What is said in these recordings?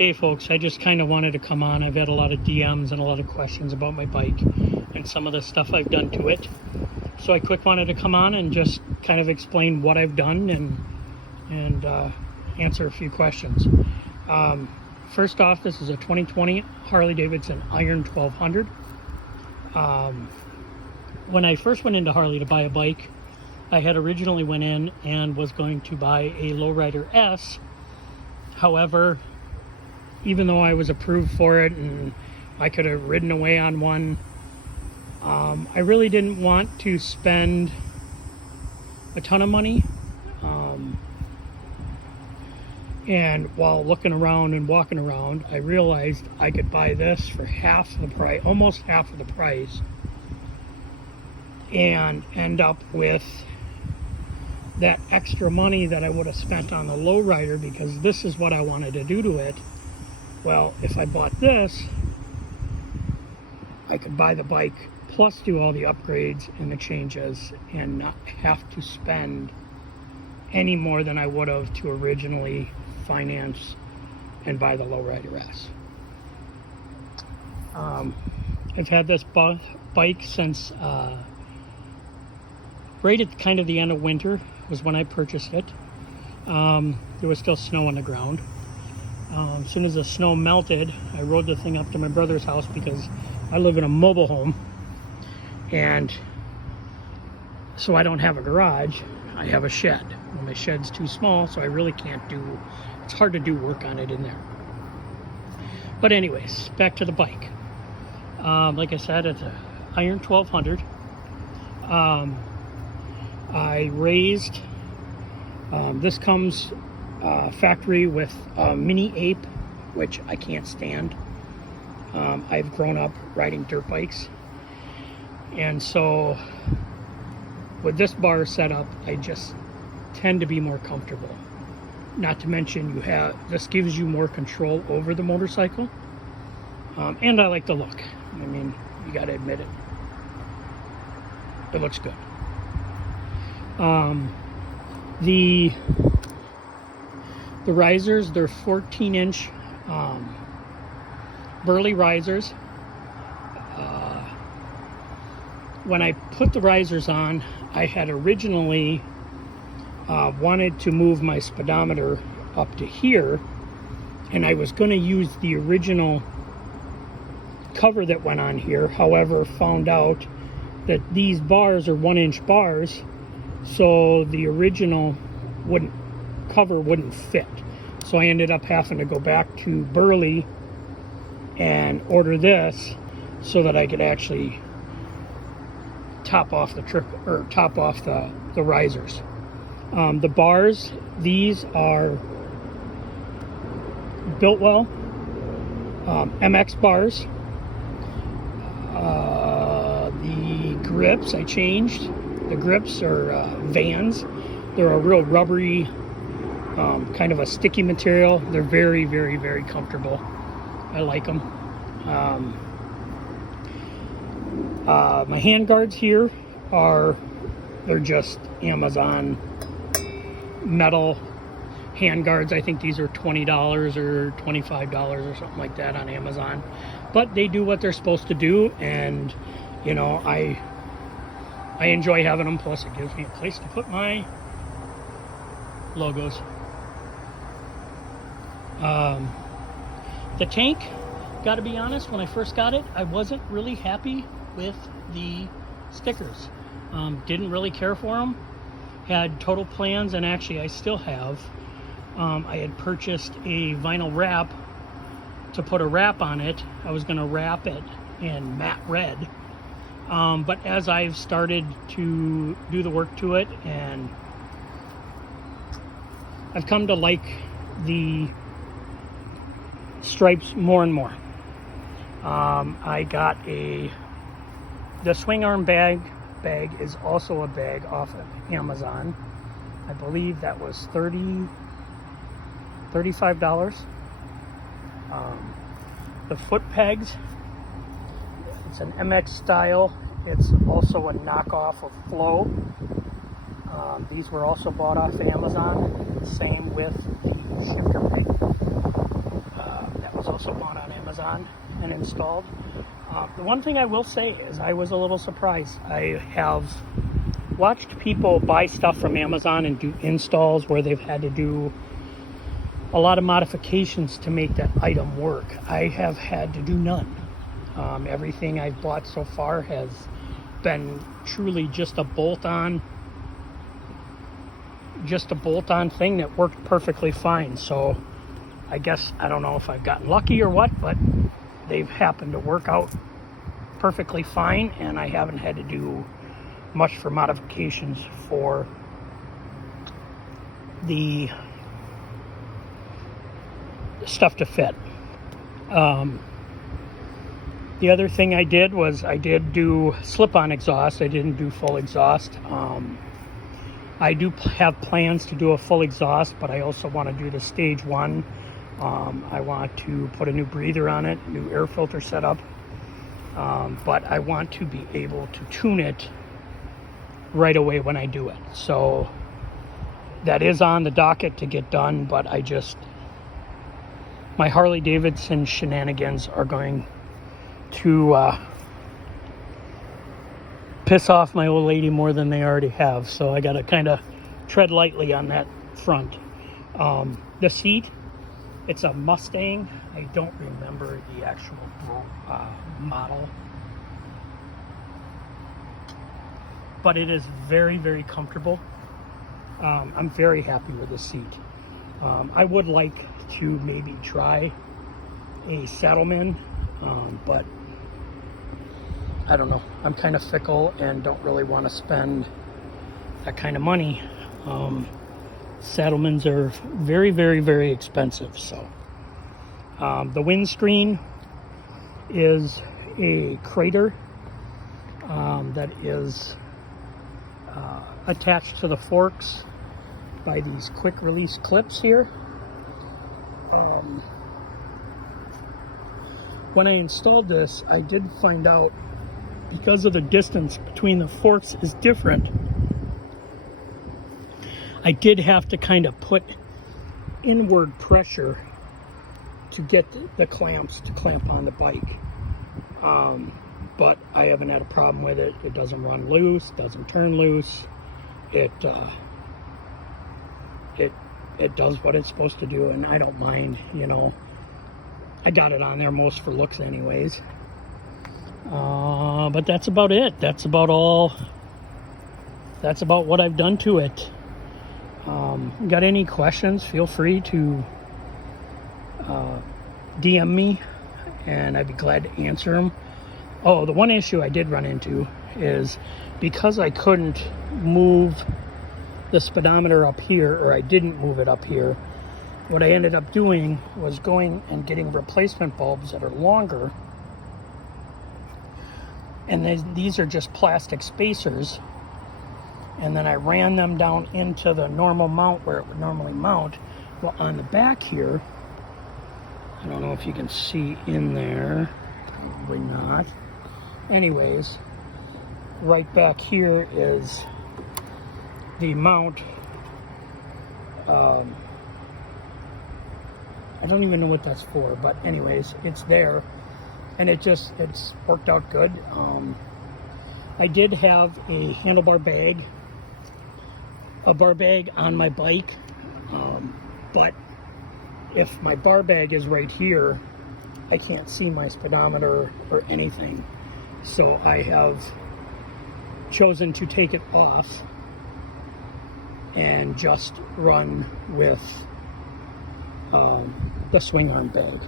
Hey folks, I just kind of wanted to come on. I've had a lot of DMs and a lot of questions about my bike and some of the stuff I've done to it. So I quick wanted to come on and just kind of explain what I've done and answer a few questions. First off, this is a 2020 Harley-Davidson Iron 1200. When I first went into Harley to buy a bike, I had originally went in and was going to buy a Lowrider S. However, even though I was approved for it and I could have ridden away on one, I really didn't want to spend a ton of money. And while looking around and walking around, I realized I could buy this for half the price, almost half of the price, and end up with that extra money that I would have spent on the Lowrider, because this is what I wanted to do to it. Well, if I bought this, I could buy the bike plus do all the upgrades and the changes and not have to spend any more than I would have to originally finance and buy the Lowrider S. I've had this bike since right at kind of the end of winter was when I purchased it. There was still snow on the ground. As soon as the snow melted, I rode the thing up to my brother's house because I live in a mobile home, and so I don't have a garage, I have a shed. Well, my shed's too small, so I really can't do, it's hard to do work on it in there. But anyways, back to the bike. Like I said, it's an Iron 1200. I raised, this comes factory with a mini ape, which I can't stand. I've grown up riding dirt bikes, and so with this bar setup, I just tend to be more comfortable. Not to mention, this gives you more control over the motorcycle, and I like the look. I mean, you got to admit it. It looks good. The risers, they're 14-inch Burley risers. When I put the risers on, I had originally wanted to move my speedometer up to here, and I was going to use the original cover that went on here. However, found out that these bars are 1-inch bars, so the original cover wouldn't fit. So I ended up having to go back to Burley and order this so that I could actually top off the risers. The bars, these are Biltwell MX bars. The grips I changed. The grips are Vans. They're a real rubbery, kind of a sticky material. They're very, very, very comfortable. I like them. My hand guards here they're just Amazon metal hand guards. I think these are $20 or $25 or something like that on Amazon. But they do what they're supposed to do, and you know, I enjoy having them. Plus, it gives me a place to put my logos. The tank, gotta be honest, when I first got it, I wasn't really happy with the stickers. Didn't really care for them. Had total plans, and actually I still have. I had purchased a vinyl wrap to put a wrap on it. I was gonna wrap it in matte red. But as I've started to do the work to it, and I've come to like the stripes more and more. I got the swing arm bag is also a bag off of Amazon. I believe that was $35. The foot pegs, it's an MX style. It's also a knockoff of Flow. These were also bought off Amazon. Same with the shifter peg. also bought on Amazon and installed. The one thing I will say is I was a little surprised. I have watched people buy stuff from Amazon and do installs where they've had to do a lot of modifications to make that item work. I have had to do none. Everything I've bought so far has been truly just a bolt-on thing that worked perfectly fine. So I guess, I don't know if I've gotten lucky or what, but they've happened to work out perfectly fine, and I haven't had to do much for modifications for the stuff to fit. The other thing I did was I did do slip-on exhaust. I didn't do full exhaust. I do have plans to do a full exhaust, but I also want to do the stage 1. I want to put a new breather on it, new air filter setup, but I want to be able to tune it right away when I do it. So that is on the docket to get done, but my Harley Davidson shenanigans are going to piss off my old lady more than they already have, so I gotta kind of tread lightly on that front. The seat, it's a Mustang. I don't remember the actual model, but it is very, very comfortable. I'm very happy with the seat. I would like to maybe try a Saddlemen, but I don't know. I'm kind of fickle and don't really want to spend that kind of money. Saddlemans are very, very, very expensive. So the windscreen is a Crater that is attached to the forks by these quick release clips here. When I installed this, I did find out, because of the distance between the forks is different, I did have to kind of put inward pressure to get the clamps to clamp on the bike. But I haven't had a problem with it. It doesn't run loose, doesn't turn loose. It does what it's supposed to do, and I don't mind, you know. I got it on there most for looks anyways. But that's about it. That's about all. That's about what I've done to it. Got any questions, feel free to DM me, and I'd be glad to answer them. Oh, the one issue I did run into is because I couldn't move the speedometer up here, or I didn't move it up here, what I ended up doing was going and getting replacement bulbs that are longer, and these are just plastic spacers, and then I ran them down into the normal mount where it would normally mount. Well, on the back here, I don't know if you can see in there, probably not. Anyways, right back here is the mount. I don't even know what that's for, but anyways, it's there, and it's worked out good. I did have a handlebar bag, a bar bag on my bike, but if my bar bag is right here, I can't see my speedometer or anything. So I have chosen to take it off and just run with the swing arm bag.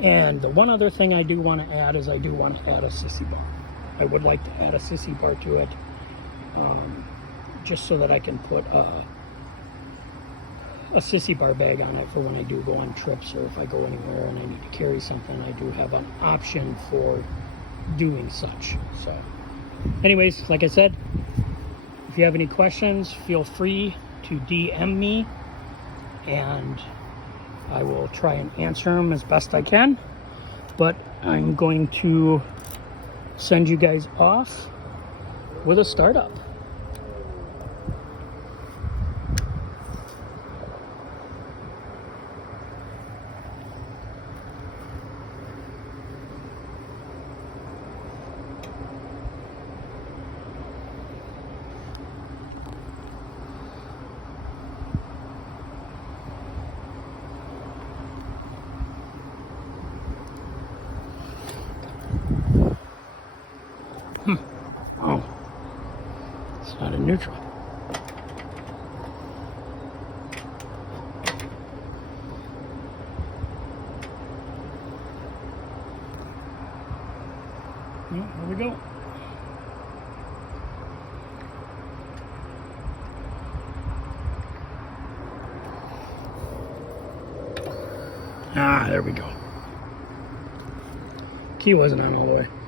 And the one other thing I do want to add is I do want to add a sissy bar. I would like to add a sissy bar to it, just so that I can put a sissy bar bag on it for when I do go on trips, or if I go anywhere and I need to carry something, I do have an option for doing such. So anyways, like I said, if you have any questions, feel free to DM me, and I will try and answer them as best I can. But I'm going to send you guys off with a startup. neutral. Well, here we go. Ah, there we go. Key wasn't on all the way.